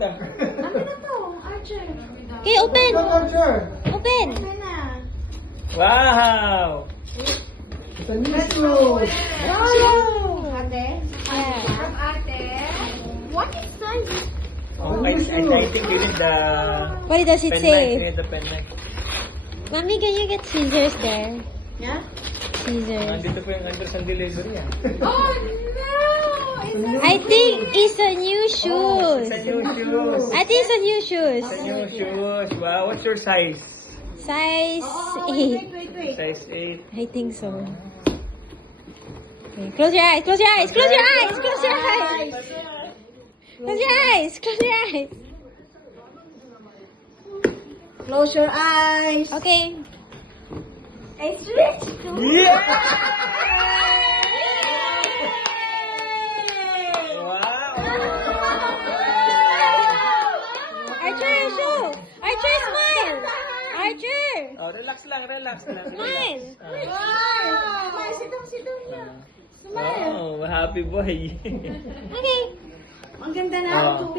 punta? Amin na to, Archer. Okay, open! Archer. Open! Amin na. Wow! It's a new shoes. Wow! Ate? Yeah. From ate? What is nice? Oh, I think you need the What does it pen knife. You say? need the pen knife. Mommy, can you get scissors there? Yeah? Scissors. Nandito po yung address ng delivery ah. Oh no! I think it's a new shoes. It's a new shoes. I think it's a new shoes. It's a new shoes. Wow, what's your size? Size Oh, 8. wait. Size 8. I think so. Okay, close your eyes, close your eyes, close your eyes, close your eyes. Close your eyes, close your eyes. Close your eyes. Okay. It's rich. Yeah! Wow! Archer, show. Archer, smile. Archer. Oh, relax lang, relax lang. Smile. Wow! Sit down. Oh, happy boy. Okay. Ang ganda na. Oh.